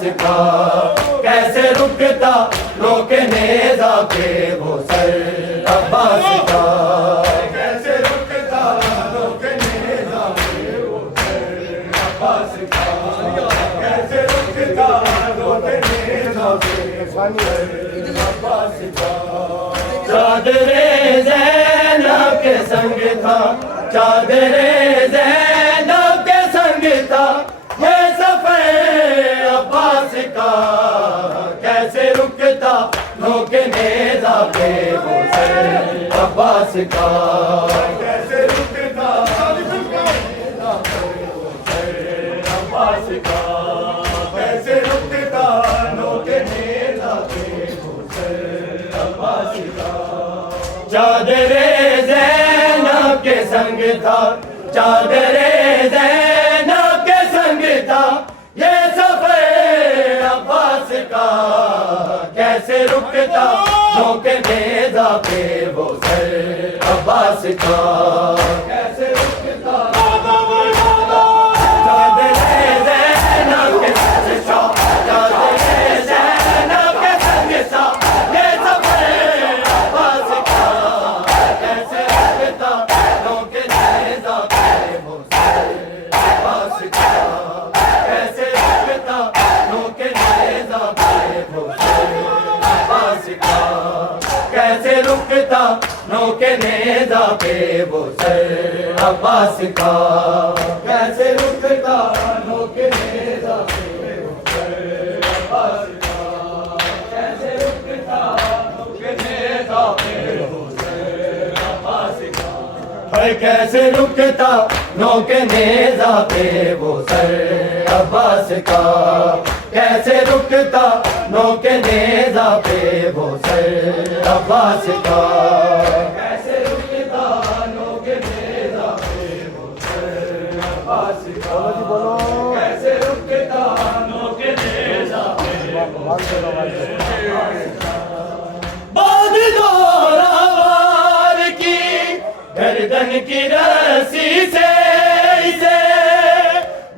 अब्बास का, कैसे रुकता रोके नेज़ा पे वो सर अब्बास का, कैसे रुकता रोके नेज़ा पे वो सर अब्बास का, कैसे रुकता रोके नेज़ा पे वो सर अब्बास का। चादरे ज़ैनब के संग था, चादरे ज़ैनब के संग था ये सफ़र अब्बास का, कैसे रुकता रोके नेज़ा पे वो सर अब्बास का, कैसे रुकता नेज़ा पे वो सर अब्बास का, कैसे रुकता रोके नेज़ा पे वो सर अब्बास का। चादरे ज़ैनब के संग था, चादरे ज़ैनब के संग था ये सफ़र अब्बास का, कैसे रुकता रोके नेज़ा पे वो सर अब्बास का, कैसे रुकता चादरे ज़ैनब के संग था, चादरे ज़ैनब के संग था ये सफ़र अब्बास का, कैसे रुकता रोके नेज़ा पे वो सर अब्बास का, कैसे रुकता रोके नेज़ा पे वो सर अब्बास का, कैसे रुकता रोके नेज़ा पे वो सर अब्बास का, कैसे रुकता रोके नेज़ा पे वो सर अब्बास का, कैसे रुकता रोके नेज़ा पे वो सर अब्बास का, है कैसे रुकता रोके नेज़ा पे वो सर अब्बास का, कैसे रुकता रोके नेज़ा पे वो सर अब्बास का, कैसे रुकता रोके नेज़ा पे वो सर अब्बास का, कैसे रुकता रोके नेज़ा पे वो सर अब्बास का। बाद जोरावर की गर्दन की रस्सी से इसे,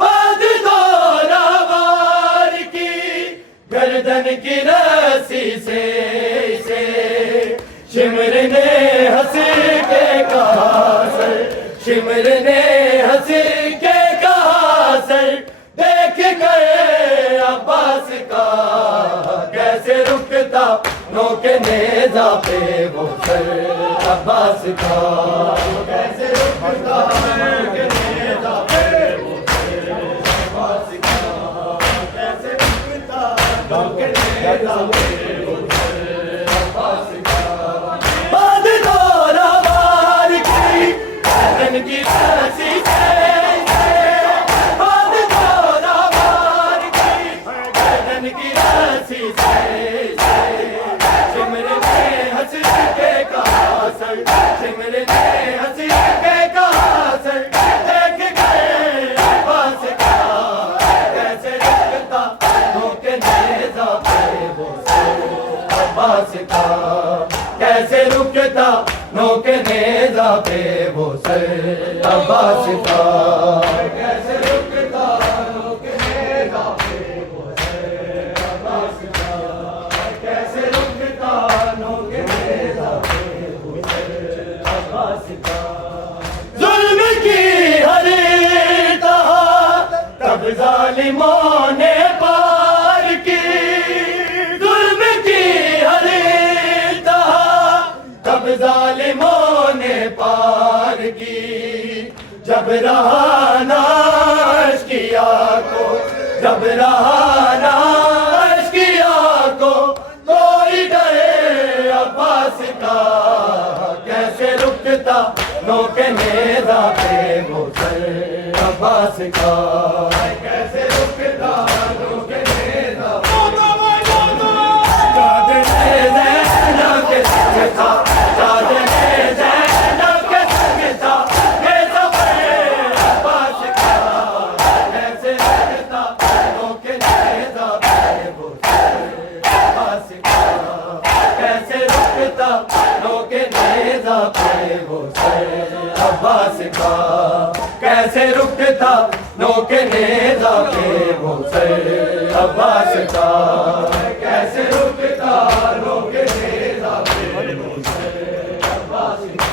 बाद जोरावर की गर्दन की रस्सी से इसे, शिमर ने हंस के कहा सर, शिमर ने हंस के कहा सर, देख कर अब्बास का, कैसे रुकता रोके नेज़ा पे वो सर अब्बास का, कैसे रुकता रोके नेज़ा पे वो सर अब्बास का, कैसे रुकता रोके नेज़ा पे वो सर अब्बास का। बाद जोरावर की गर्दन की रस्सी से, बाद जोरावर की गर्दन की रस्सी से, शिमर ने हंस के कहा सर, शिमर ने हंस के कहा सर, देख गए अब्बास का, कैसे रुकता रोके नेज़ा पे वो सर अब्बास का, कैसे रुकता रोके नेज़ा पे वो सर अब्बास का, कैसे रुकता रोके नेज़ा पे वो सर अब्बास का, कैसे रुकता रोके नेज़ा पे वो सर अब्बास का। जुल्म की हर इंतहा तब जालिमों ने पार की, जुल्म की हर इंतहा तब जालिमों ने पार की, जब रहा नाश किया को, जब रहा नाश किया को कोई डरे अब्बास का, कैसे रुकता रोके नेज़ा पे वो सर अब्बास का, कैसे रुकता रोके नेज़ा पे चादरे ज़ैनब के संग था, चादरे ज़ैनब के संग था ये सफ़र अब्बास का, कैसे रुकता रोके नेज़ा पे वो सर अब्बास का, कैसे रुकता रोके नेज़ा पे वो सर अब्बास का, कैसे रुकता रोके नेज़ा पे वो सर अब्बास का, कैसे रुकता रोके नेज़ा पे हुसैन अब्बास का,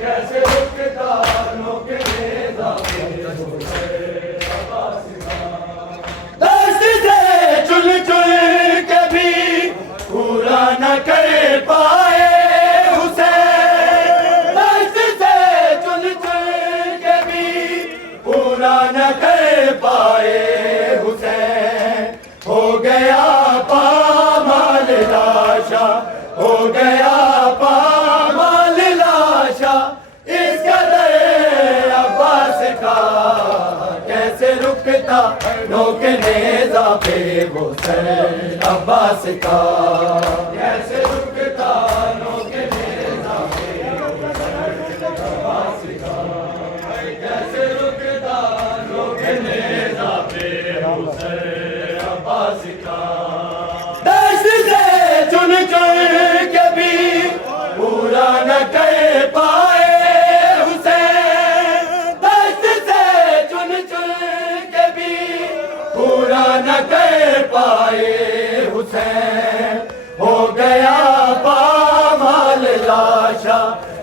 कैसे रुकता रोके नेज़ा पे हुसैन अब्बास का। दस्त से चुन चुन के भी पूरा न कर पाए हुसैन, दस्त से चुन चुन के भी पूरा न कर पाए हुसैन। हो गया पामाल लाशा, हो गया पामाल लाशा, इस कदर अब्बास का, कैसे रुकता नोके नेज़ा पे हुसैन अब्बास का, कैसे रुकता नोके नेज़ा पे हुसैन अब्बास का, कैसे रुकता नोके नेज़ा पे हुसैन अब्बास का। दस्त से चुन चुन के भी पूरा न कर पाए हुसैन, दस्त से चुन चुन के भी पूरा न कर पाए हुसैन। हो गया पामाल लाशा,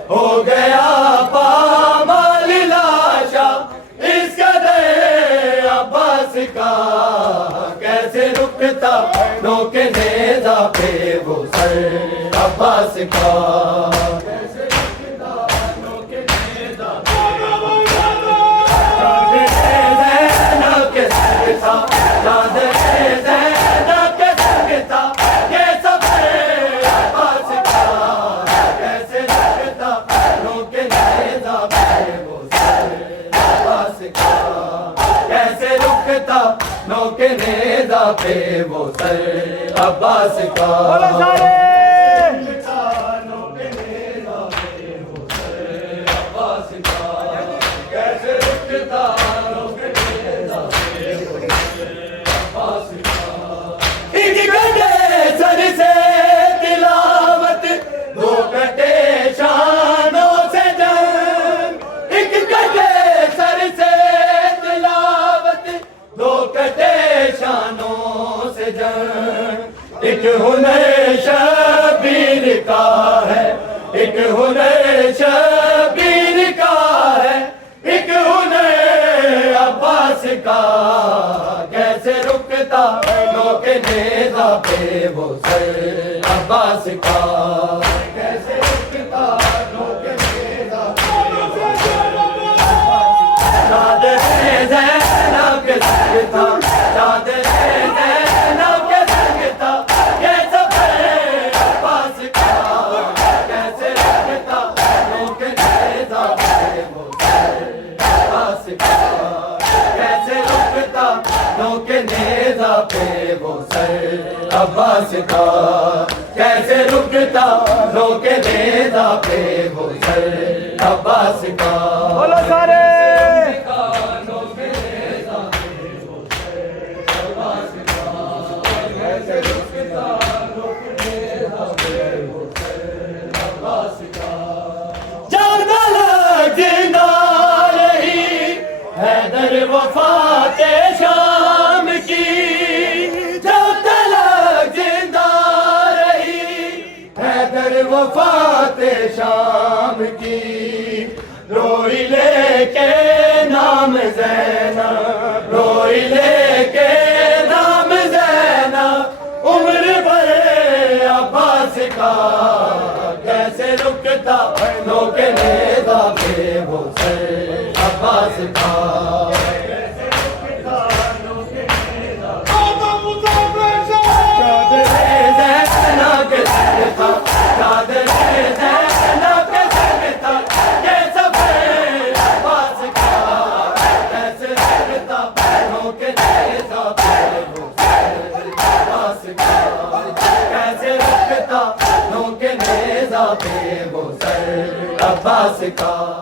हो गया पामाल लाशा, इस कदर अब्बास का, कैसे रुकता नोके नेज़ा पे हुसैन अब्बास का, कैसे रुकता नोके नेज़ा पे ज़ैनब के संग था, चादर ज़ैनब के संग था, ये सब अब्बास का, कैसे रुकता नोके नेज़ा पे हुसैन अब्बास का, कैसे रुकता नोके नेज़ा पे हुसैन अब्बास का। नोके नेज़ा पे हुसैन अब्बास का, कैसे रुकता नोके नेज़ा पे हुसैन अब्बास का। एक कटे सर से तिलावत, दो कटे शानों से जंग, एक कटे सर से तिलावत, दो कटे शानों से जंग। एक हुनर शबीर का है, एक हुनर शबीर का है, एक हुनर अब्बास का, कैसे रुकता नोके नेज़ा पे हुसैन अब्बास का, कैसे रुकता नोके नेज़ा पे हुसैन अब्बास का। चादर ज़ैनब के संग था, चादर ज़ैनब के संग था, ये सब अब्बास का, कैसे रुकता नोके नेज़ा पे हुसैन अब्बास का, कैसे रुकता नोके नेज़ा पे हुसैन अब्बास का, कैसे रुकता नोके नेज़ा पे हुसैन अब्बास का। बोलो सारे वफाते शाम की, जब तलक जिंदा रही हैदर वफाते शाम की, रोई लेके नाम ज़ैनब, रोई लेके नाम ज़ैनब, उम्र भर अब्बास का, कैसे रुकता नोके नेज़ा पे हुसैन अब्बास का। अब्बास का।